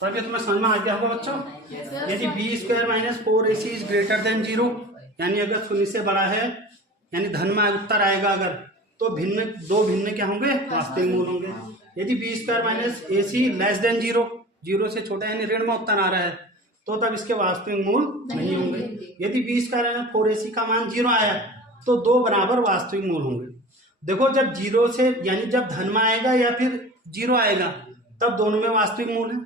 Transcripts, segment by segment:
तो अब ये तुम्हें समझ में आ गया होगा बच्चों। यदि b square minus 4ac is greater than 0, यानी अगर शून्य से बड़ा है, यानी धन में उत्तर आएगा अगर, तो दो भिन्न क्या होंगे, वास्तविक मूल होंगे। यदि b square minus ac less than 0, 0 से छोटा यानी ऋण में उत्तर आ रहा है, तो तब इसके वास्तविक मूल नहीं होंगे। यदि बी स्क्वायर में 4ac का मान 0 आया, तो दो बराबर वास्तविक मूल होंगे। देखो जब 0 से, यानी जब धन में आएगा या फिर 0 आएगा, तब दोनों में वास्तविक मूल है।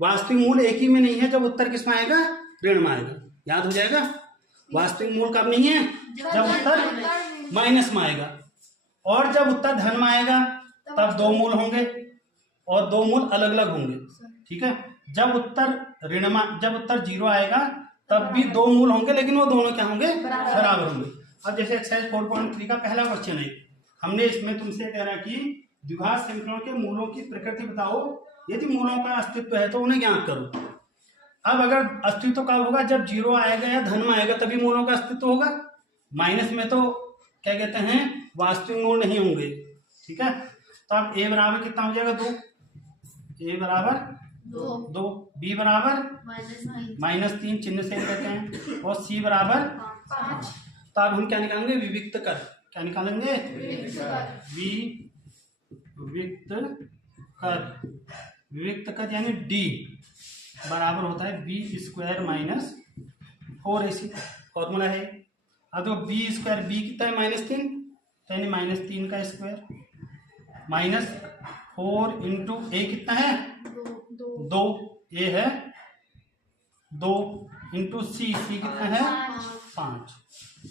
वास्तविक मूल एक ही में नहीं है जब उत्तर किस में आएगा, ऋण में आएगा। याद हो जाएगा, वास्तविक मूल कब नहीं है, जब उत्तर माइनस में आएगा, और जब उत्तर धन में आएगा तब दो मूल होंगे, और दो मूल अलग अलग होंगे। ठीक है, जब उत्तर ऋण में, जब उत्तर 0 आएगा तब भी दो मूल होंगे, लेकिन वो दोनों क्या होंगे, बराबर होंगे। अब जैसे एक्सरसाइज 4.3 का पहला क्वेश्चन है, हमने इसमें तुमसे कह रहा कि द्विघात समीकरणों के मूलों की प्रकृति बताओ, यदि मूलों का अस्तित्व है तो उन्हें ज्ञात करो। अब अगर अस्तित्व कब होगा, जब 0 आएगा या धन में आएगा तभी मूलों का अस्तित्व होगा। माइनस में तो क्या कहते हैं, वास्तविक मूल नहीं होंगे। ठीक है, तो अब a बराबर कितना हो जाएगा, 2, a बराबर 2, b बराबर -3 चिन्ह से कहते हैं, और c बराबर 5। तो अब हम क्या निकालेंगे, विविक्त कर। क्या निकालेंगे, विविक्त कर। विविक्त कर यानी d बराबर होता है B square minus 4ac, formula है। अब तो बी स्क्वायर, बी कितना है, -3, तो यानी -3 का स्क्वायर, माइनस 4 इंटू ए कितना है, 2, ए है 2, इंटू सी कितना है, 5।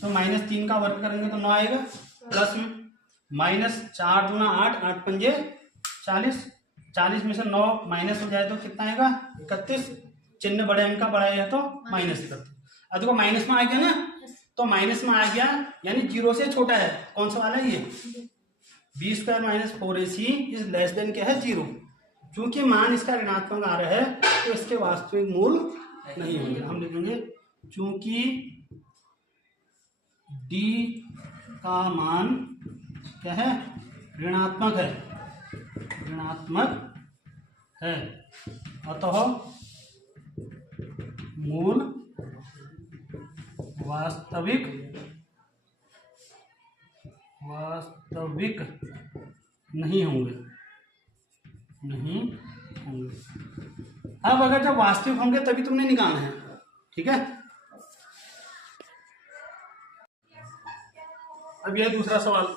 तो -3 का वर्ग करेंगे तो 9 आएगा, प्लस में -4 दूना 8, 8 पंजे 40, 40 में से 9 माइनस हो जाए तो कितना आएगा, 31। चिन्ह बड़े अंक का बड़ा है तो -31। अब देखो माइनस में आ गया ना, तो माइनस में आ गया यानी 0 से छोटा है। कौन सा वाला है ये, b square minus 4ac is less than क्या है, 0। चूंकि मान इसका ऋणात्मक आ रहा है तो इसके वास्तविक मूल नहीं होंगे। हम लिखेंगे चूंकि d का मान क्या है, ऋणात्मक है, ऋणात्मक है, अतः मूल वास्तविक नहीं होंगे, नहीं होंगे। अब अगर जब वास्तविक होंगे तभी तुमने निकालना है। ठीक है, अब यह दूसरा सवाल,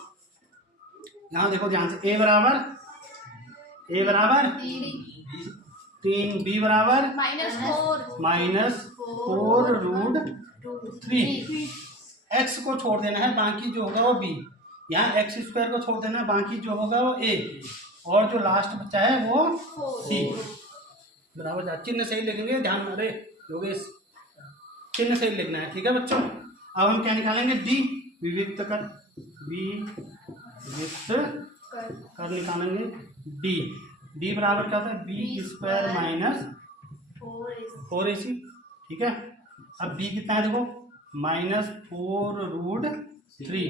यहां देखो ध्यान से, a बराबर 3, b बराबर -4√3। x को छोड़ देना है, बाकी जो होगा वो b। यहाँ x स्क्वायर को छोड़ देना है, बाकी जो होगा वो a, और जो लास्ट बचा है वो c बराबर। चिन्ह सही लिखेंगे, ध्यान में रहे योगेश, चिन्ह सही लिखना है। ठीक है बच्चों, अब हम क्या निकालेंगे, d विविक्त कर, विविक्त कर निकालेंगे d बराबर क्या होता है, बी स्क्वायर माइनस 4ac। ठीक है, अब b कितना है देखो, -4√3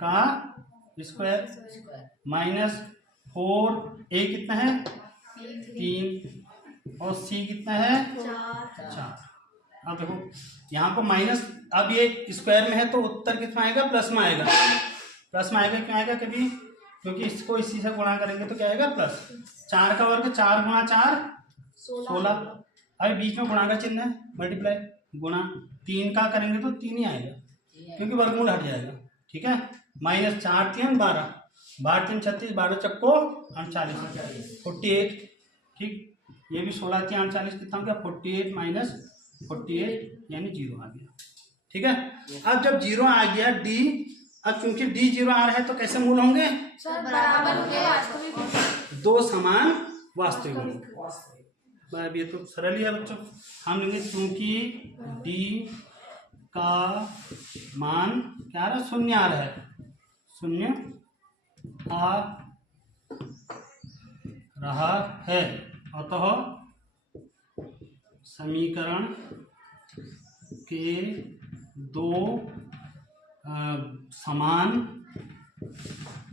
का स्क्वायर, -4a कितना है, 3, और c कितना है, 4। अब देखो यहाँ को माइनस, अब ये स्क्वायर में है तो उत्तर कितना आएगा, प्लस में आएगा। प्लस में आएगा, क्यों आएगा, कभी क्योंकि इसको इसी से गुणा करेंगे तो क्या आएगा, प्लस। 4 का वर्ग 4 गुणा 4 16। अभी बीच में गुणा का चिन्ह है, मल्टीप्लाई, गुणा 3 का करेंगे तो 3 ही आएगा, क्योंकि वर्गमूल हट जाएगा। ठीक है, -4 3 12, 12 3 36, 12 चक्को 48, 48। ठीक, ये भी 16 3 48 कितना हो गया, 48 माइनस 48 यानी 0 आ गया। ठीक है, अब जब 0 आ गया d, अब चूंकि d 0 आ रहा है तो कैसे मूल होंगे, बराबर होंगे, दो समान वास्तविक होंगे। अब ये तो सरल ही है बच्चों, हम लेंगे चूंकि d का मान क्या आ रहा है, 0 आ रहा है, 0 आ रहा है, अतः समीकरण के दो समान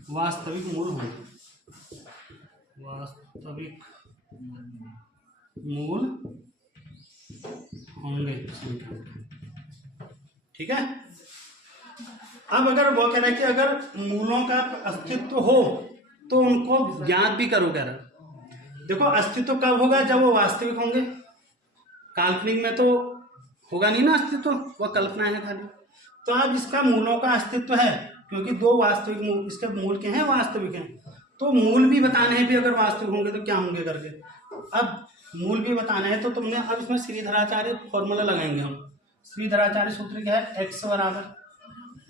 वास्तविक मूल होंगे, वास्तविक मूल होंगे संख्या। ठीक है। अब अगर वो कह रहा है कि अगर मूलों का अस्तित्व हो तो उनको ज्ञात भी करो कह रहा। देखो अस्तित्व कब होगा, जब वो वास्तविक होंगे। काल्पनिक में तो होगा नहीं ना अस्तित्व, वह कल्पना है खाली। तो अब इसका मूलों का अस्तित्व है, क्योंकि दो वास्तविक मूल, इसके मूल के हैं वास्तविक हैं, तो मूल भी बताने हैं भी अगर वास्तविक होंगे तो क्या होंगे करके। अब मूल भी बताना है तो तुमने अब इसमें श्रीधराचार्य फॉर्मूला लगाएंगे हम। श्रीधराचार्य सूत्र क्या है, x बराबर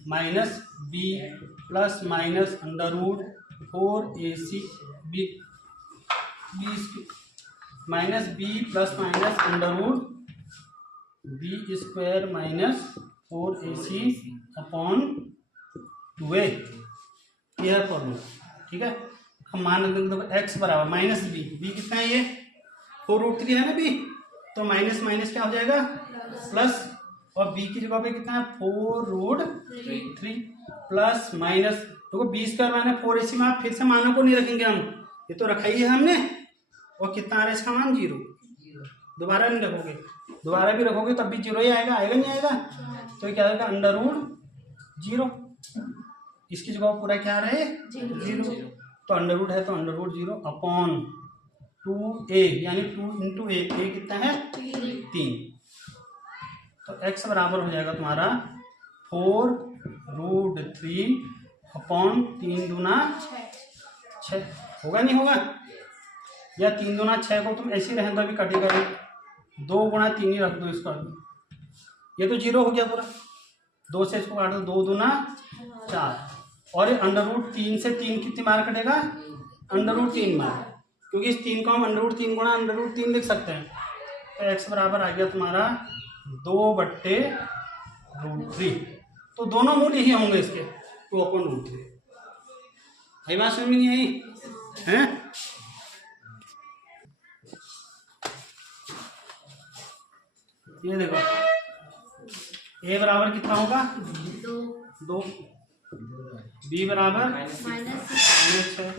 minus b plus minus under root 4ac b minus b plus minus under root b square minus 4ac upon 2a, यह है फॉर्मूला। ठीक है। हम मान लेते हैं x बराबर माइनस बी कितना है, ये 4√3 है ना बी, तो माइनस माइनस क्या हो जाएगा प्लस, और b की जगह पे कितना है 4√3 प्लस माइनस, देखो बी स्क्वायर माइनस 4ac में आप फिर से मानों को नहीं रखेंगे हम, ये तो रखा ही है हमने, और कितना आ रहा है इसका मान 0, दोबारा नहीं रखोगे, दोबारा भी रखोगे तब भी 0 ही आएगा, आएगा नहीं आएगा, तो ये क्या आएगा अंडर रूट 0, इसकी जगह पूरा क्या आ रहा है 0, तो अंडर रूट है तो अंडर रूट 0 अपॉन 2a, यानी 2 इंटू a कितना है 3, तो x बराबर हो जाएगा तुम्हारा 4√3 अपॉन 3 दूना 6, होगा नहीं होगा, या 3 दूना 6 को तुम ऐसे ही रहें तो अभी कटेगा, 2 गुणा 3 ही रख दो इसको, ये तो 0 हो गया पूरा, 2 से इसको काट दो, 2 दूना 4, और ये अंडर रूट 3 से 3 कितनी मार कटेगा, अंडर रूट 3 मार, क्योंकि इस 3 को हम अंडर रूट 3 गुणा अंडर रूट 3 लिख सकते हैं, तो x बराबर आ गया तुम्हारा 2/√3, तो दोनों मूल यही होंगे इसके 2/√3। आई बात समझ में नहीं आई है? ये देखो a बराबर कितना होगा 2, b बराबर -6,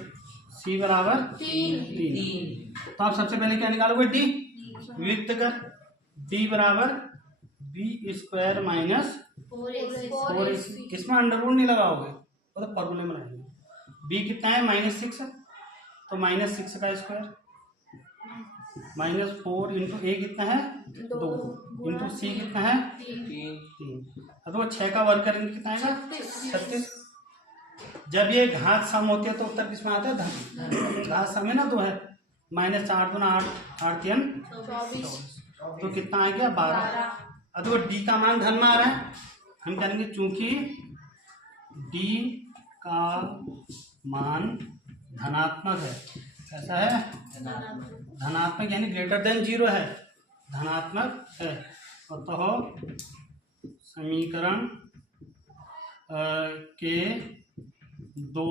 c बराबर 3, तो आप सबसे पहले क्या निकालोगे d, वियुक्त कर, d बराबर बी स्क्वायर माइनस 4ac, इसमें अंडर रूट नहीं लगाओगे, वो तो फॉर्मूले में रहेंगे। b कितना है -6, तो -6 का स्क्वायर -4 इंटू a कितना है 2 इंटू c कितना है 3, अब वो 6 का वर्ग करेंगे कितना आएगा 36। जब ये घात सम होती है तो उत्तर किसमें आता है धन, घात सम है ना 2 है, -4 दूना 8, 8 3 24, तो कितना आ गया 12। अब तो d का मान धन में आ रहा है, हम कहेंगे चूंकि d का मान धनात्मक है, कैसा है धनात्मक, यानी ग्रेटर देन 0 है, धनात्मक है, तो समीकरण के दो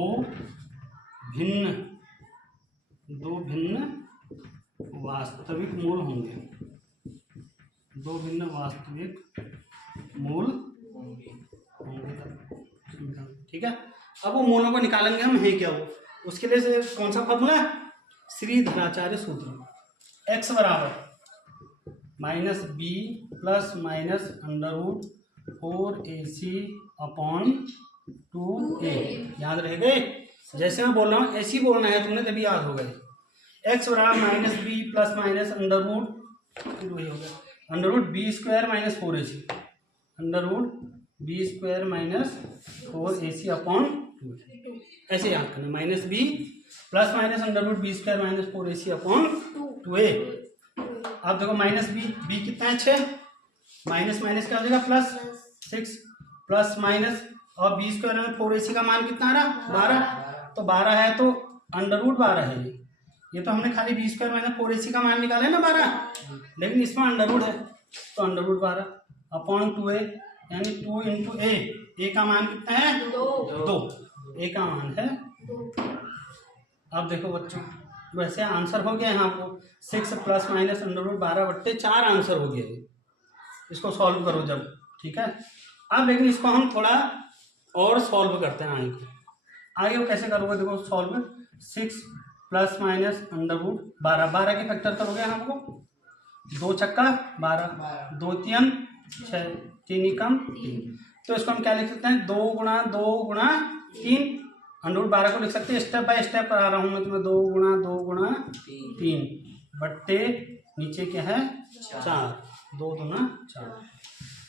भिन्न वास्तविक मूल होंगे, 2 भिन्न वास्तविक मूल होंगे। ठीक है। अब वो मूलों को निकालेंगे हम, है क्या वो, उसके लिए से कौन सा फॉर्मूला, श्रीधराचार्य सूत्र, x बराबर -b plus minus under root 4ac upon 2a, याद रह गए, जैसे मैं बोल रहा हूँ ऐसे ही बोलना है तुमने, तभी याद हो गए। x बराबर -b plus minus under root, वही हो गया under root b square minus 4ac, under root b square minus 4ac upon 2, ऐसे याद करना, -b plus minus under root b square minus 4ac upon 2a। अब देखो -b कितना है 6, माइनस माइनस क्या हो जाएगा +6, प्लस माइनस, और बी स्क्वायर में 4ac का मान कितना आ रहा 12, तो 12 है तो अंडर रूट 12 है, ये तो हमने खाली बी स्क्वायर माइनस 4ac का मान निकाला है ना 12, लेकिन इसमें अंडर रूट है तो अंडर रूट 12 अपॉन 2a, यानी 2 इंटू a का मान कितना है 2, a का मान है 2। अब देखो बच्चों, वैसे आंसर हो गया यहाँ को 6 plus minus under root 12/4 answer हो गया, इसको सॉल्व करो जब, ठीक है। अब लेकिन इसको हम थोड़ा और सॉल्व करते हैं, आगे वो कैसे करोगे, देखो solve 6 plus minus under root 12 के फैक्टर करोगे हमको, 2 छक्का 12, 2 3 6, 3 एकम 3। तो इसको हम क्या लिख सकते हैं, 2 गुणा 2 गुणा 3, √12 को लिख सकते हैं। स्टेप बाय स्टेप करा रहा हूँ मैं तुम्हें। 2 गुणा 3 बट्टे नीचे क्या है 4, 2 दूना 4।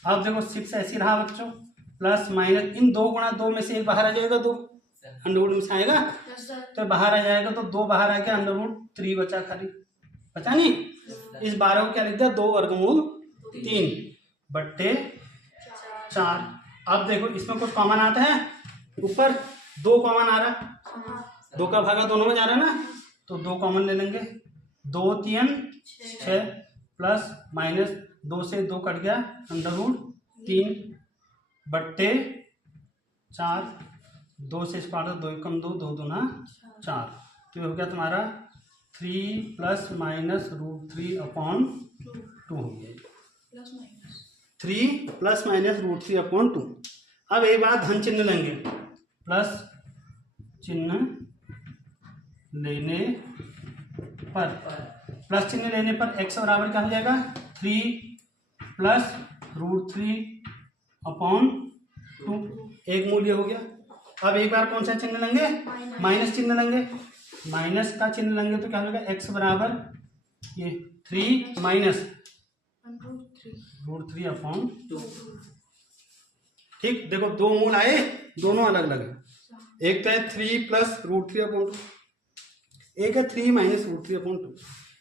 अब देखो 6 ऐसी रहा बच्चों, प्लस माइनस इन 2 गुणा 2 में से एक बाहर आ जाएगा, 2 अंडर रूट में से आएगा तो बाहर आ जाएगा, तो 2 बाहर आ गया, √3 बचा, खाली बचा नहीं। इस 12 को क्या लिख दिया, 2 वर्गमूल 3 बट्टे 4। अब देखो इसमें कुछ कॉमन आता है, ऊपर 2 कॉमन आ रहा, 2 का भागा दोनों में जा रहा है ना, तो 2 कॉमन ले लेंगे। 2 3 6 प्लस माइनस 2 से 2 कट गया, √3 बट्टे 4, 2 से इसको 2 एकम 2, 2 दूना 4। तो ये हो गया तुम्हारा 3 प्लस माइनस √3 अपॉन 2 हो गया, 3 प्लस माइनस √3 अपॉन 2। अब एक बार धन चिन्ह लेंगे, प्लस चिन्ह लेने पर, प्लस चिन्ह लेने पर x बराबर क्या हो जाएगा, 3 प्लस √3 अपॉन 2, एक मूल्य हो गया। अब एक बार कौन सा चिन्ह लेंगे, माइनस चिन्ह लेंगे। माइनस का चिन्ह लेंगे तो क्या होगा, x बराबर ये 3 माइनस √3 अपॉन 2। ठीक, देखो 2 मूल आए, दोनों अलग अलग है। एक तो है 3 प्लस √3 अपॉन 2, एक है 3 माइनस √3 अपॉन 2।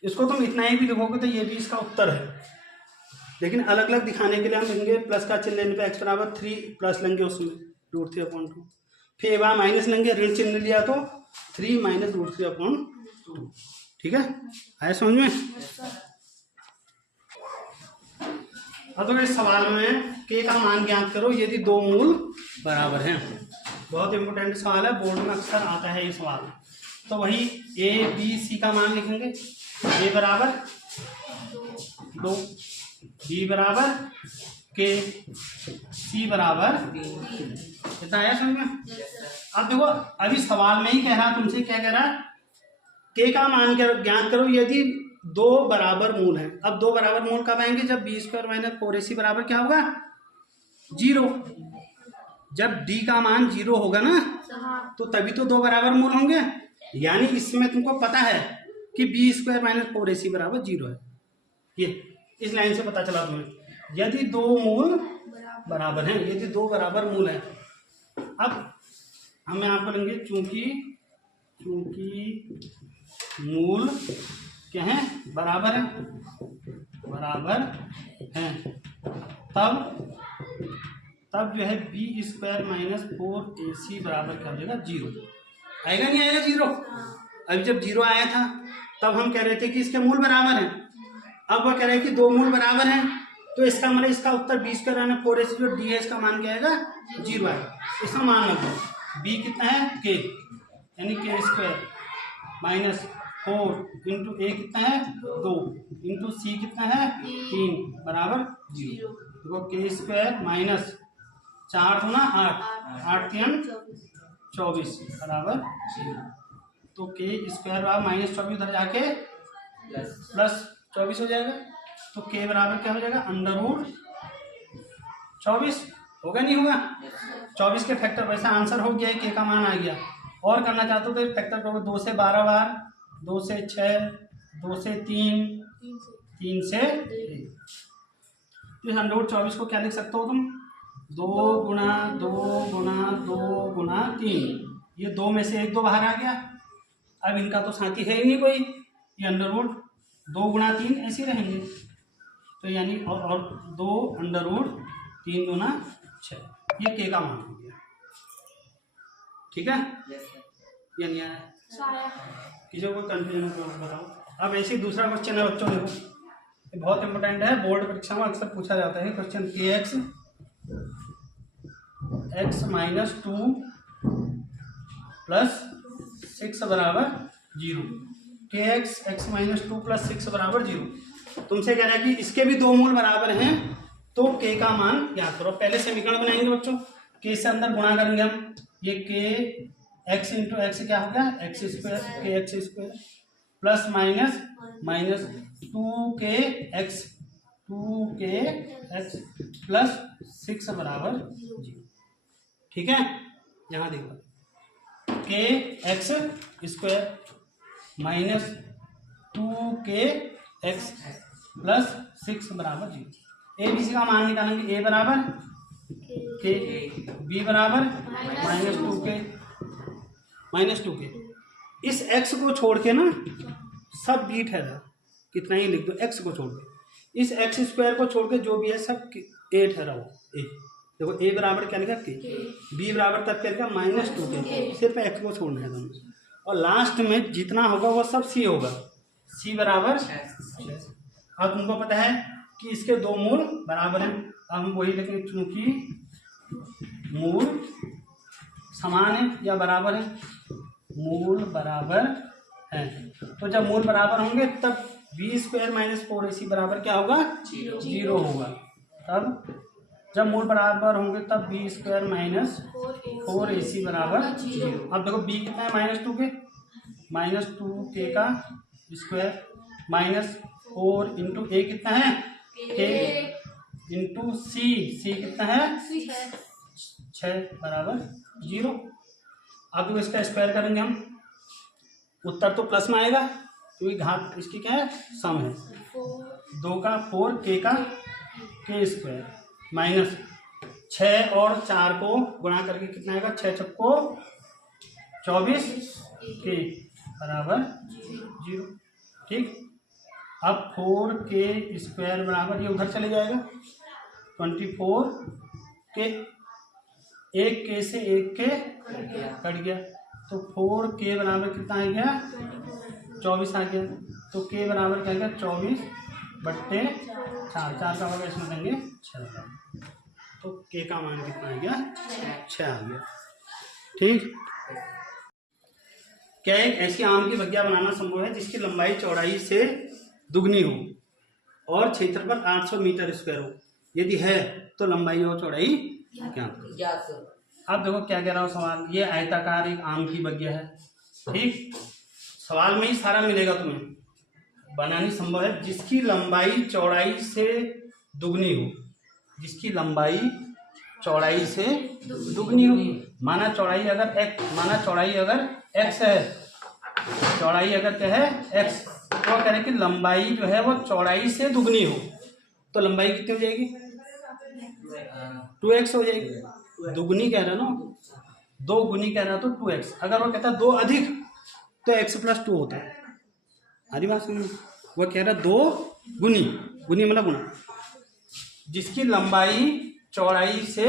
इसको तुम इतना ही भी लिखोगे तो ये भी इसका उत्तर है, लेकिन अलग अलग दिखाने के लिए हम लेंगे प्लस का चिन्ह लेने पे x बराबर 3 प्लस लेंगे उसमें √3 अपॉन 2, फिर एक बार माइनस लेंगे, ऋण चिन्ह लिया तो 3 माइनस √3 अपॉन 2। ठीक है, आया समझ में। अब तो इस सवाल में k का मान ज्ञात करो यदि 2 मूल बराबर हैं। बहुत इंपोर्टेंट सवाल है, बोर्ड में अक्सर आता है ये सवाल। तो वही a b c का मान लिखेंगे। a बराबर 2, b बराबर k, c बराबर 3। इतना आया समझ में। अब देखो अभी सवाल में ही कह रहा, तुमसे क्या कह रहा है, k का मान ज्ञात करो यदि 2 बराबर मूल हैं। अब 2 बराबर मूल कब आएंगे, जब b² माइनस 4ac बराबर क्या होगा, 0। जब d का मान 0 होगा ना, तो तभी तो 2 बराबर मूल होंगे। यानी इसमें तुमको पता है कि b² माइनस 4ac बराबर 0 है। ये इस लाइन से पता चला तुम्हें, यदि 2 मूल बराबर हैं, यदि 2 बराबर मूल हैं। अब हम यहाँ पर लेंगे चूंकि मूल क्या है, बराबर हैं, तब जो है b² माइनस 4ac बराबर क्या हो जाएगा, 0 आएगा, नहीं आएगा 0। अभी जब 0 आया था तब हम कह रहे थे कि इसके मूल बराबर हैं। अब वह कह रहे हैं कि 2 मूल बराबर हैं, तो इसका मतलब इसका उत्तर b² माइनस 4ac जो d है इसका मान क्या आएगा, 0 आएगा। इसका मान लगो b कितना है, k, यानी k² माइनस 4 इंटू a कितना है, 2 इंटू c कितना है, 3 बराबर 0। देखो k² माइनस 4 दूना 8, 8 3 24 बराबर 0। तो k² बराबर माइनस 24 उधर जाके प्लस 24 हो जाएगा। तो k बराबर क्या हो जाएगा, √24 होगा, नहीं होगा। 24 के फैक्टर, वैसा आंसर हो गया, k का मान आ गया। और करना चाहते हो तो फैक्टर करोगे, 2 से 12 बार, 2 से 6, 2 से 3, 3 से 1। तो √24 को क्या लिख सकते हो तुम, 2 गुणा 2 गुणा 2 गुणा 3। ये 2 में से 1 2 बाहर आ गया। अब इनका तो साथी है ही नहीं कोई, ये √2 गुणा 3 ऐसे रहेंगे। तो यानी और 2 √3 गुना 6, ये k का मान हो गया। ठीक है, ये नहीं आया, किसी को कंफ्यूजन हो तो बताओ। अब ऐसे दूसरा क्वेश्चन है बच्चों, देखो ये बहुत इंपॉर्टेंट है, बोर्ड परीक्षा में अक्सर पूछा जाता है question. kx x minus 2 plus 6 बराबर 0। kx x माइनस 2 प्लस 6 बराबर 0। तुमसे कह रहा है कि इसके भी 2 मूल बराबर हैं, तो k का मान ज्ञात करो। पहले समीकरण बनाएंगे बच्चों, k से अंदर गुणा करेंगे हम, ये k x इंटू एक्स क्या हो गया, x² kx² plus minus 2kx plus 6 बराबर 0। ठीक है, यहाँ देखो kx square minus 2kx plus 6 बराबर 0। ए बी सी का मान निकालेंगे। ए बराबर के, बी बराबर माइनस टू के। इस x को छोड़ के ना सब बी ठहरा, कितना ही लिख दो, x को छोड़ के। इस x स्क्वायर को छोड़ के जो भी है सब a ठहरा हो। ए देखो, a बराबर क्या लिखा के, b बराबर तब क्या लिखा -2k, सिर्फ x को छोड़ना है दोनों। और लास्ट में जितना होगा वो सब c होगा, c बराबर 6। अब तुमको पता है कि इसके दो मूल बराबर हैं। अब हम वही लिखेंगे, चूंकि मूल समान है या बराबर है, मूल बराबर है, तो जब मूल बराबर होंगे तब बी स्क्वायर माइनस 4ac बराबर क्या होगा, 0 होगा। तब जब मूल बराबर होंगे तब बी स्क्वायर माइनस 4ac बराबर 0। अब देखो b कितना है -2k का स्क्वायर माइनस 4 इंटू a कितना है k इंटू c कितना है 6 बराबर 0। अब इसका स्क्वायर करेंगे हम, उत्तर तो प्लस में आएगा क्योंकि घात इसकी क्या है, सम है। 2 का 4 k का k स्क्वायर माइनस 6 और 4 को गुणा करके कितना आएगा, 6 छक्को 24 k बराबर 0। ठीक, अब 4k स्क्वायर बराबर, ये उधर चले जाएगा 24k, एक के से एक के कट गया, तो 4k बराबर कितना आ गया, 24 आ गया। तो k बराबर क्या आ गया, 24/4, 4 का होगा इसमें देंगे 6, तो k का मान कितना आ गया, 6 आ गया। ठीक, क्या एक ऐसी आम की बगिया बनाना संभव है जिसकी लंबाई चौड़ाई से दुगनी हो और क्षेत्रफल 800 मीटर स्क्वायर हो? यदि है तो लंबाई और चौड़ाई क्या? अब देखो क्या कह रहा हूँ सवाल, ये आयताकार एक आम की बगिया है। ठीक, सवाल में ही सारा मिलेगा तुम्हें। बनानी संभव है जिसकी लंबाई चौड़ाई से दुगनी हो, जिसकी लंबाई चौड़ाई से दुगनी हो। माना चौड़ाई अगर x है, चौड़ाई अगर क्या है x, तो कह रहे कि लंबाई जो है वो चौड़ाई से दुगनी हो, तो लंबाई कितनी हो जाएगी, 2x हो जाएगी। दुगनी कह रहा ना, 2 गुनी कह रहा तो 2x। अगर वो कहता 2 अधिक तो x + 2 होता है। आधी बात सुन, वो कह रहा 2 गुनी, गुनी मतलब गुना, जिसकी लंबाई चौड़ाई से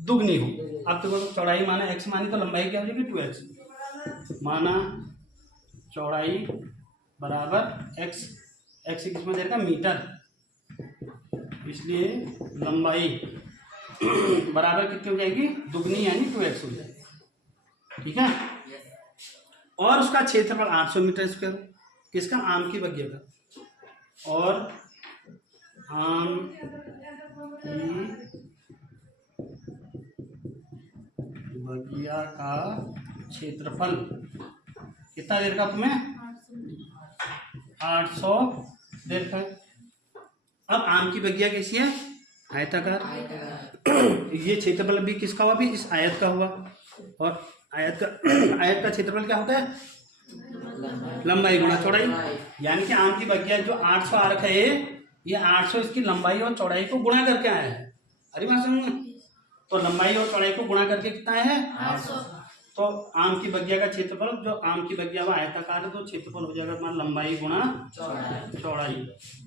दुगनी हो। अब तो चौड़ाई माना x मानी तो लंबाई क्या हो जाएगी 2x। माना चौड़ाई बराबर x किसमें दे रखा मीटर, इसलिए लंबाई बराबर कितनी हो जाएगी, दुगनी यानी 2x हो जाएगी। ठीक है, और उसका क्षेत्रफल 800 मीटर स्क्वायर। किसका, आम की बगिया का। और आम की बगिया का क्षेत्रफल कितना दे रखा तुम्हें, 800 दे रखा है। अब आम की बगिया कैसी है, आयताकार। ये क्षेत्रफल भी किसका हुआ, भी इस आयत का हुआ। और आयत का क्षेत्रफल क्या होता है, लंबाई गुणा चौड़ाई। यानी कि आम की बगिया जो 800 आ रखा है, ये 800 इसकी लंबाई और चौड़ाई को गुणा करके आया है। अरे बात समझ, तो लंबाई और चौड़ाई को गुणा करके कितना है 800। तो आम की बगिया का क्षेत्रफल, जो आम की बगिया वो आयताकार है, तो क्षेत्रफल हो जाएगा तुम्हारा लंबाई गुणा चौड़ाई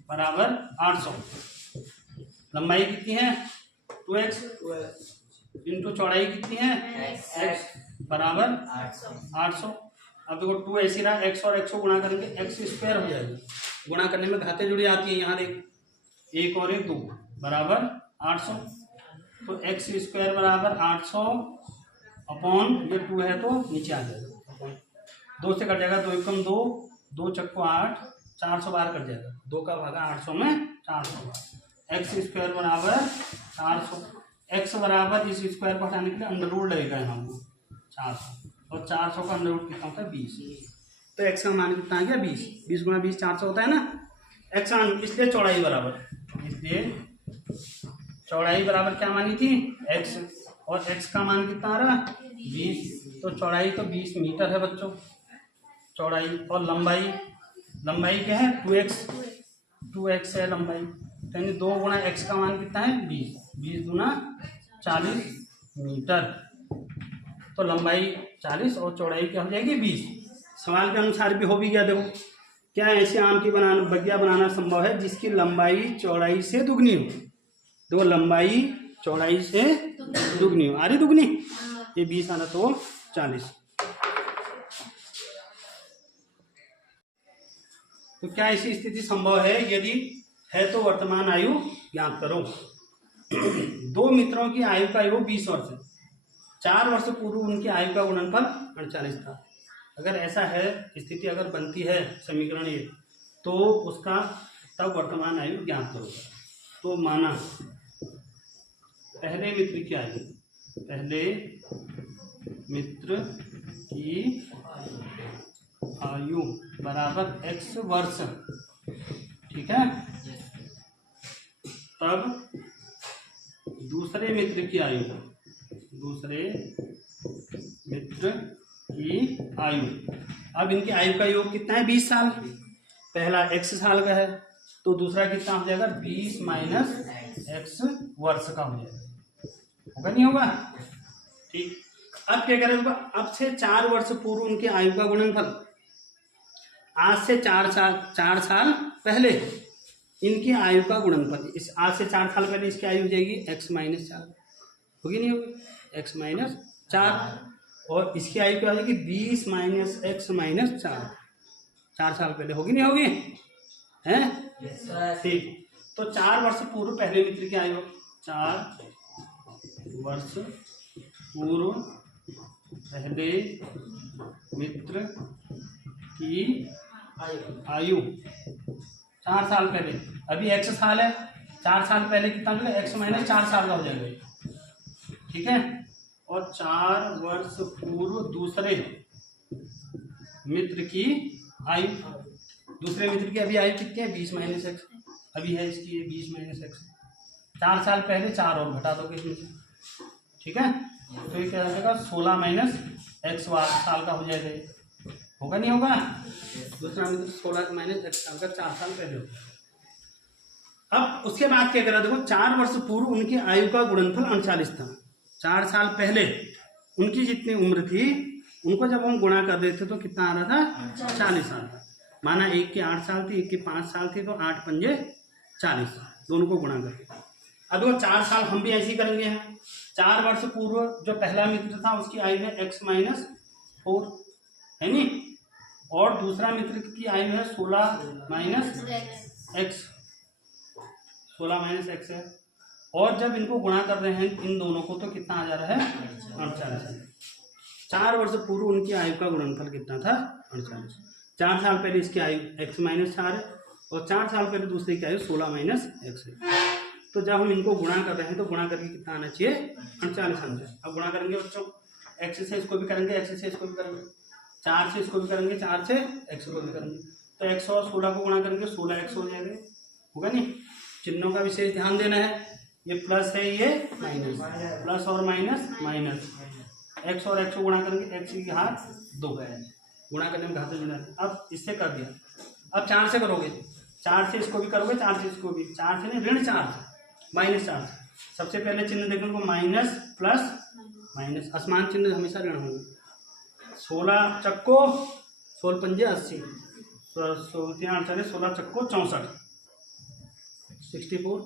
बराबर 800। लंबाई कितनी है 2x इंटू चौड़ाई कितनी है x बराबर 800। अब देखो 2 ऐसी रहा, x और x को गुणा करेंगे x स्क्वायर हो जाएगा। गुणा करने में घातें जुड़ी आती हैं, यहाँ देख 1 और 1 2 बराबर 800। तो x स्क्वायर बराबर 800 अपॉन ये 2 है तो नीचे आ जाएगा, 2 से कट जाएगा, 2 एकम 2, 2 चक्को 8, 400 बार कट जाएगा, 2 का भागा 800 में 400 बार। x स्क्वायर बराबर 400, x बराबर इस स्क्वायर को हटाने के लिए अंडर रूट लगेगा यहाँ को 400, और 400 का अंडर रूट कितना होता है 20। तो x का मान कितना आ गया 20, 20 गुणा 20 400 होता है ना। एक्स मान, इसलिए चौड़ाई बराबर, इसलिए चौड़ाई बराबर क्या मानी थी एक्स, और एक्स का मान कितना आ रहा 20, तो चौड़ाई तो 20 मीटर है बच्चों चौड़ाई, और लंबाई, लंबाई क्या है 2x है लंबाई, तो यानी 2 गुणा एक्स का मान कितना है 20, 20 गुना 40 मीटर, तो लंबाई 40 और चौड़ाई क्या हो जाएगी 20। सवाल के अनुसार भी हो भी गया। देखो क्या ऐसे आम की बगिया बनाना संभव है जिसकी लंबाई चौड़ाई से दुगनी हो, देखो लंबाई चौड़ाई से दुगनी हो, आ रही दुगनी, ये 20 आना तो 40। तो क्या ऐसी स्थिति संभव है, यदि है तो वर्तमान आयु ज्ञात करो। 2 मित्रों की आयु का योग 20 वर्ष है, 4 वर्ष पूर्व उनकी आयु का गुणनफल 48 था। अगर ऐसा है स्थिति अगर बनती है समीकरण ये, तो उसका तब वर्तमान आयु ज्ञात करो। तो माना पहले मित्र की आयु, पहले मित्र की आयु बराबर x वर्ष, ठीक है। तब दूसरे मित्र की आयु, दूसरे मित्र की आयु, अब इनकी आयु का योग कितना है 20 साल, पहला x साल का है तो दूसरा कितना हो जाएगा 20 माइनस x वर्ष का हो जाएगा, होगा नहीं होगा, ठीक। अब क्या करें, अब से 4 वर्ष पूर्व उनकी आयु का गुणनफल, आज से 4 साल पहले इनकी आयु का गुणनफल, इस आज से 4 साल पहले इसकी आयु हो जाएगी x माइनस 4, होगी नहीं होगी, x माइनस 4, और इसकी आयु क्या हो जाएगी 20 माइनस x माइनस 4 साल पहले, होगी नहीं होगी, हैं, ठीक। तो 4 वर्ष पूर्व पहले मित्र की आयु, 4 वर्ष पूर्व पहले मित्र की आयु 4 साल पहले, अभी x साल है, 4 साल पहले कितना हो जाएगा x माइनस 4 साल का हो जाएगा, ठीक है। और 4 वर्ष पूर्व दूसरे मित्र की आयु, दूसरे मित्र की अभी आयु कितनी है 20 माइनस एक्स, अभी है इसकी 20 माइनस एक्स, 4 साल पहले 4 और घटा दो इसमें से, ठीक है। तो ये क्या हो जाएगा 16 माइनस एक्स साल का हो जाएगा, होगा नहीं होगा, दूसरा मित्र 16 माइनस एक्स साल का 4 साल पहले होगा। अब उसके बाद क्या करा, देखो 4 वर्ष पूर्व उनकी आयु का गुणनफल 39 था, 4 साल पहले उनकी जितनी उम्र थी उनको जब हम गुणा कर देते तो कितना आ रहा था 40 साल था, माना एक की 8 साल थी एक की 5 साल थी, तो 8 पंजे 40, दोनों को गुणा करके। अब देखो 4 साल हम भी ऐसे ही करेंगे, 4 वर्ष पूर्व जो पहला मित्र था उसकी आयु है x माइनस 4, है नी, और दूसरा मित्र की आयु है 16 माइनस एक्स, 16 माइनस एक्स है, और जब इनको गुणा कर रहे हैं इन दोनों को तो कितना आ जा रहा है 48। 4 वर्ष पूर्व उनकी आयु का गुणनफल कितना था 48, 4 साल पहले इसकी आयु x माइनस 4 है, और 4 साल पहले दूसरे की आयु 16 माइनस एक्स है। तो जब हम इनको गुणा कर रहे हैं तो गुणा करके कितना आना चाहिए 48 आना चाहिए। अब गुणा करेंगे बच्चों, x से इसको भी करेंगे, x से इसको भी करेंगे, 4 से इसको भी करेंगे, 4 से x को भी करेंगे, तो x और 16 को गुणा करेंगे 16x हो जाएगा, होगा नहीं। चिन्हों का विशेष ध्यान देना है, ये प्लस है ये माइनस, प्लस और माइनस माइनस, x और x को गुणा करेंगे, x की घात 2 है, गुणा करने में घात जुड़ा। अब इससे कर दिया, अब 4 से करोगे, 4 से इसको भी करोगे, 4 से इसको भी, 4 से नहीं ऋण 4 से माइनस 4 से, सबसे पहले चिन्ह देखने को माइनस प्लस माइनस, असमान चिन्ह हमेशा ऋण होंगे। 16 चक्को 16 पंजे 80, 16 चक्को 64, 64,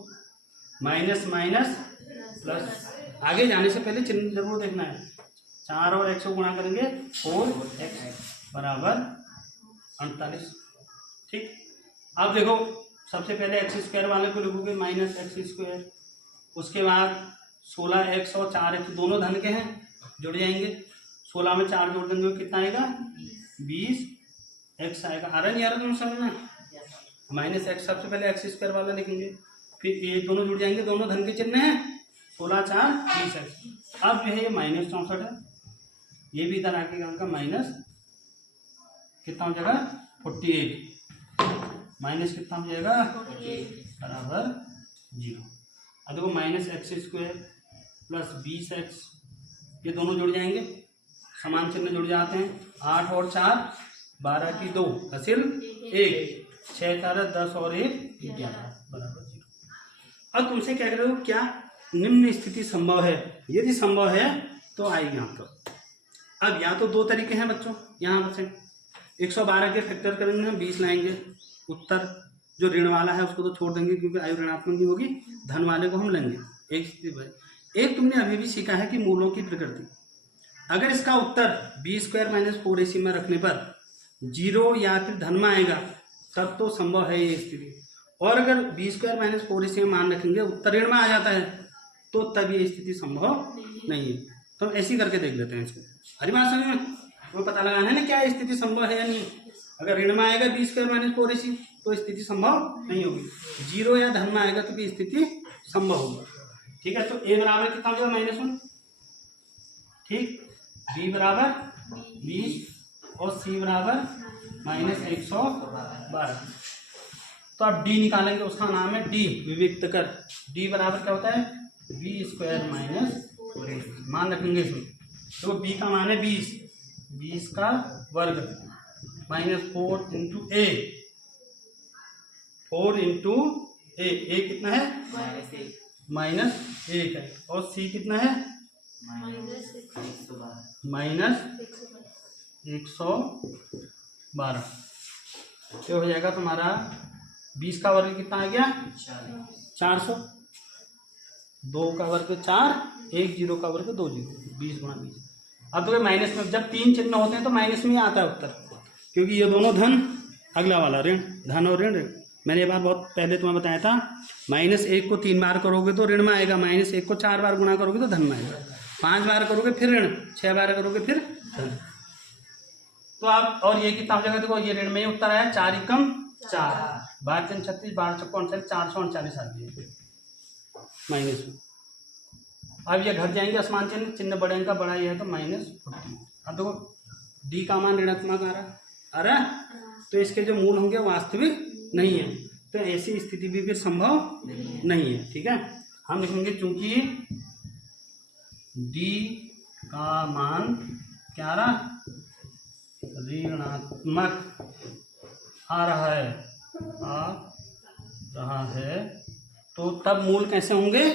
माइनस माइनस प्लस, आगे जाने से पहले चिन्ह जरूर देखना है। 4 और x को गुणा करेंगे 4x बराबर 48, ठीक। अब देखो सबसे पहले एक्स स्क्वायर वाले को लिखोगे माइनस एक्स स्क्वायर, उसके बाद 16x और 4x दोनों धन के हैं, जुड़ जाएंगे, 16 में 4 जोड़ देंगे कितना आएगा 20x आएगा, आ रहा नहीं आ रहा तुम समझना, माइनस एक्स सबसे पहले एक्स स्क्वायर वाला लिखेंगे, फिर ये दोनों जुड़ जाएंगे, दोनों धन के चिन्ह हैं, 16 4 20x। अब जो है ये माइनस 64 है, ये भी इधर आके का माइनस कितना हो जाएगा 48, माइनस कितना हो जाएगा बराबर 0। अब देखो minus x square plus 20x, ये दोनों जुड़ जाएंगे, समान चिन्ह जुड़ जाते हैं। 8 और 4 12 की 2 हासिल 1, 6 4 10 और 1 11 बराबर 0। अब तुमसे क्या कर रहे हो, क्या निम्न स्थिति संभव है? यदि संभव है तो आएगी यहाँ पर। अब या तो दो तरीके हैं बच्चों, यहाँ से 112 के फैक्टर करेंगे हम 20 लाएंगे, उत्तर जो ऋण वाला है उसको तो छोड़ देंगे क्योंकि आयु ऋणात्मक ही होगी, धन वाले को हम लेंगे। एक तुमने अभी भी सीखा है कि मूलों की प्रकृति। अगर इसका उत्तर b² - 4ac में रखने पर 0 या फिर धन में आएगा तब तो संभव है ये स्थिति, और अगर b² - 4ac में मान रखेंगे उत्तर ऋण में आ जाता है तो तब ये स्थिति संभव नहीं है। तो हम ऐसे ही करके देख लेते हैं इसको। हरी बात समझ में, वो पता लगाना है ना क्या स्थिति संभव है या नहीं। अगर ऋण में आएगा b² - 4ac तो स्थिति संभव नहीं होगी, 0 या धन में आएगा तो भी स्थिति संभव होगी। ठीक है, तो a बराबर कितना हो जाएगा -1, ठीक, b बराबर 20 और c बराबर -112। तो अब d निकालेंगे, उसका नाम है d विविक्त कर। d बराबर क्या होता है b² - 4ac, मान रखेंगे इसमें। तो b का मान है 20 का वर्ग -4 × a, 4 × a कितना है -1 है, और c कितना है -112। तो हो जाएगा तुम्हारा 20 का वर्ग कितना आ गया 400, 2 का वर्ग 4, 1 0 का वर्ग 2 0, 20 × 20। अब तो माइनस में जब 3 चिन्ह होते हैं तो माइनस में ही आता है उत्तर, क्योंकि ये दोनों धन, अगला वाला ऋण, धन और ऋण। मैंने ये बात बहुत पहले तुम्हें बताया था, -1 को 3 बार करोगे तो ऋण में आएगा, -1 को 4 बार गुणा करोगे तो धन में आएगा, 5 बार करोगे फिर ऋण, 6 बार करोगे फिर धन। तो आप, और ये कितना हो जाएगा, देखो ये ऋण में ही उत्तर आया, 4 × 4, 12 × 36, 12 × 49, 439 आ गया माइनस में। अब ये घट जाएंगे असमान चिन्ह, चिन्ह बढ़ेगा, बड़ा ये है तो -40। अब देखो डी का मान ऋणात्मक आ रहा है, तो इसके जो मूल होंगे वास्तविक नहीं है, तो ऐसी स्थिति भी फिर संभव नहीं है। ठीक है, हम लिखेंगे चूंकि डी का मान क्या रहा, ऋणात्मक आ रहा है, तो तब मूल कैसे होंगे,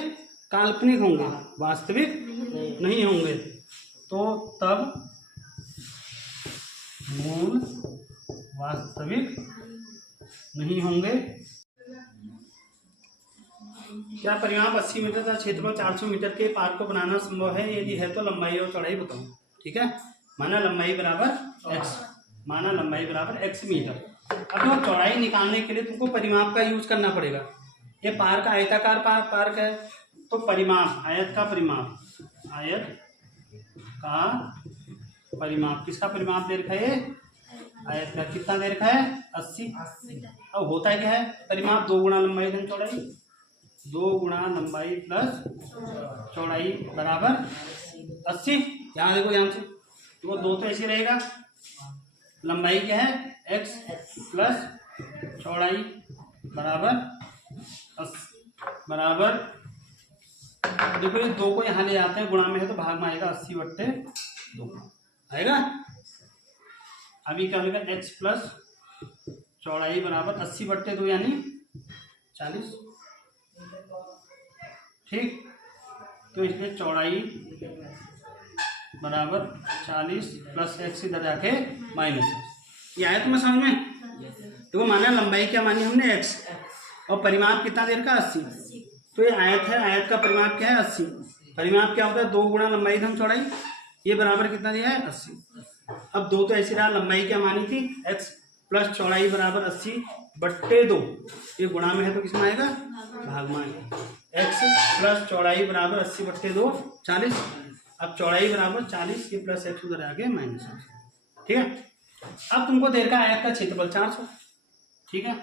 काल्पनिक होंगे, वास्तविक नहीं होंगे। तो तब मूल वास्तविक नहीं होंगे। क्या परिमाप 80 मीटर तथा क्षेत्रफल 400 मीटर के पार्क को बनाना संभव है? यदि है तो लंबाई और चौड़ाई बताओ। ठीक है, माना लंबाई बराबर x मीटर। अब चौड़ाई निकालने के लिए तुमको परिमाप का यूज करना पड़ेगा। ये पार्क आयताकार पार्क है, तो परिमाप, आयत का परिमाप किसका परिमाप दे रखा है, आयत का। कितना दे रखा है 80। अब होता क्या है, परिमाप 2 गुणा लंबाई धन चौड़ाई, 2 गुणा लंबाई प्लस चौड़ाई बराबर 80। यहाँ देखो, यहाँ से तो 2 तो ऐसे रहेगा, लंबाई क्या है x प्लस चौड़ाई बराबर 80 बराबर, देखो ये 2 को यहाँ ले आते हैं, गुणा में है तो भाग में आएगा, 80/2 आएगा। अभी क्या होगा, x प्लस चौड़ाई बराबर 80/2 यानी 40। ठीक, तो इसमें चौड़ाई बराबर 40 प्लस x इधर जाके -x। ये आया तुम्हें समझ में? तो माना लंबाई क्या मानी हमने x, और परिमाप कितना देर का 80। तो ये आयत है, आयत का परिमाप क्या है 80। परिमाप क्या होता है 2 गुणा लंबाई धन चौड़ाई, ये बराबर कितना दिया है 80। अब 2 तो ऐसी रहा, लंबाई क्या मानी थी x प्लस चौड़ाई बराबर 80/2, ये गुणा में है तो किसमें आएगा, भाग में आएगा। x प्लस चौड़ाई बराबर 80/2 40। अब चौड़ाई बराबर 40, ये प्लस x उधर आगे -x। ठीक है, अब तुमको देर का आयत का क्षेत्रफल 400। ठीक है,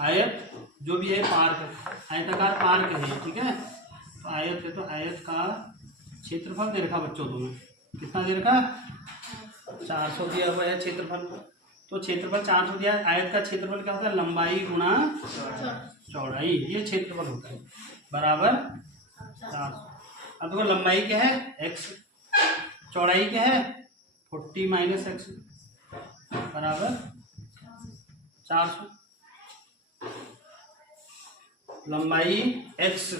आयत जो भी है पार्क है, आयताकार पार्क है, ठीक है, तो आयत है, तो आयत का क्षेत्रफल दे रखा बच्चों तुम्हें, कितना दे रखा 400 दिया हुआ है क्षेत्रफल। तो क्षेत्रफल 400 दिया है। आयत का क्षेत्रफल क्या होता है? लंबाई गुणा चौड़ाई, ये क्षेत्रफल होता है, बराबर 400। अब देखो लंबाई क्या है? x, चौड़ाई क्या है? 40 माइनस x, बराबर 400। लंबाई x,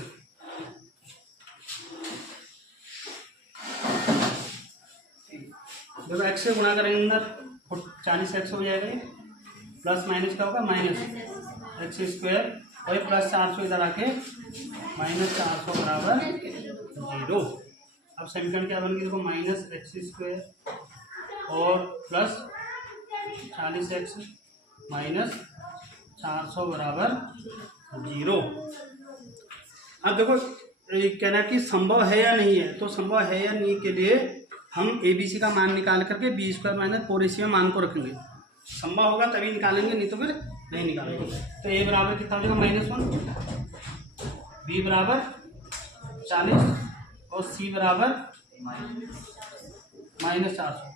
देखो x से गुणा करेंगे अंदर 40x हो जाएगा, प्लस माइनस क्या होगा? माइनस एक्स स्क्वायर, और प्लस 400 इधर आके माइनस 400 बराबर 0। अब समीकरण क्या बन गई? देखो माइनस एक्स स्क्वायर और प्लस 40x माइनस 400 बराबर 0। अब देखो कहना कि संभव है या नहीं है, तो संभव है या नहीं के लिए हम ABC का मान निकाल करके बी स्क्वायर माइनस 4AC में मान को रखेंगे। संभव होगा तभी निकालेंगे, नहीं तो फिर नहीं निकालेंगे। तो A बराबर कितना हो जाएगा? -1, B बराबर 40 और C बराबर -400।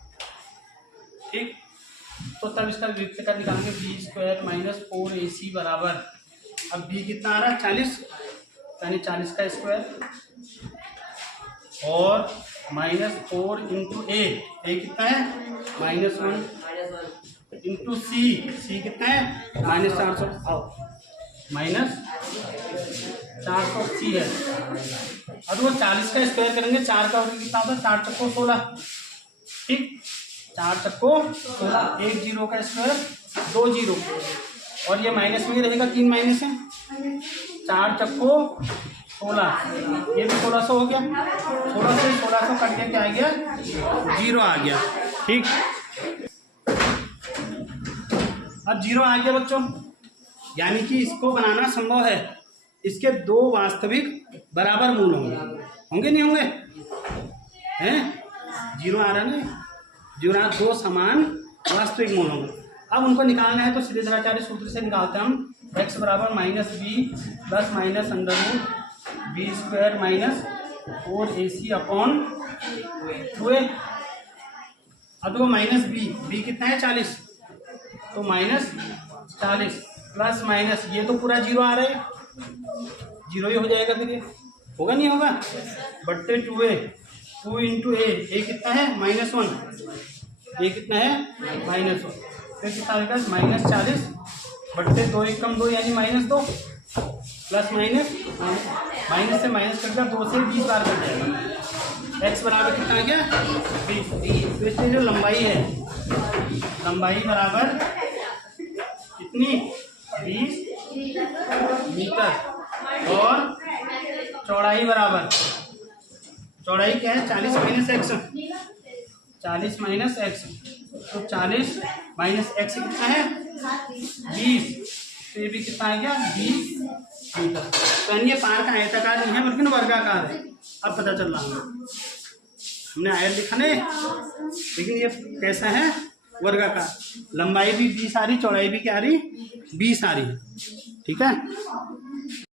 ठीक, तो तब इसका विकल्प का निकालेंगे बी स्क्वायर माइनस 4AC बराबर, अब B कितना आ रहा है? 40, यानी 40 का स्क्वायर और -4 इंटू ए कितना है? -1 इंटू सी कितना है? -400, माइनस 400 सी है। अब वो 40 का स्क्वायर करेंगे, 4 का कितना होता है? 4 चक्को 16, ठीक, 4 चक्को 16, 1 0 का स्क्वायर 2 0, और ये माइनस में ही रहेगा, 3 माइनस है, 4 चक्को 16, ये भी 1600 हो गया, 16 से 1600 कट के क्या आ गया? 0 आ गया। ठीक, अब 0 आ गया बच्चों, यानी कि इसको बनाना संभव है। इसके 2 वास्तविक बराबर मूल होंगे नहीं होंगे? हैं? 0 आ रहा है ना, 0 2 समान वास्तविक मूल होंगे। अब उनको निकालना है तो सीधे धराचार्य सूत्र से निकालते हैं हम। x बराबर -b plus minus under b square minus 4AC upon 2a। अब देखो -b कितना है? 40, तो -40 प्लस माइनस ये तो पूरा 0 आ रहा है, 0 ही हो जाएगा, फिर ये होगा नहीं होगा? बट्टे 2a, 2 इंटू ए कितना है? -1, ये कितना है? -1, फिर कितना होगा? -40 बट्टे 2 1 कम 2 यानी -2, प्लस माइनस से माइनस कट गया, 2 से 20 बार कट जाएगा। x बराबर कितना आ गया? 20। तो इसमें जो लंबाई है, लंबाई बराबर कितनी? 20 मीटर, और चौड़ाई बराबर, चौड़ाई क्या है? 40 माइनस x, 40 माइनस x, तो 40 माइनस x कितना है? 20, तो ये भी कितना आ गया? 20 मीटर। तो यानी ये पार का आयताकार नहीं है बल्कि वर्गाकार है। अब पता चल रहा है, हमने आयत लिखा नहीं, लेकिन ये कैसा है? वर्गाकार। लंबाई भी 20 आ रही, चौड़ाई भी क्या आ रही? 20 आ रही, ठीक है।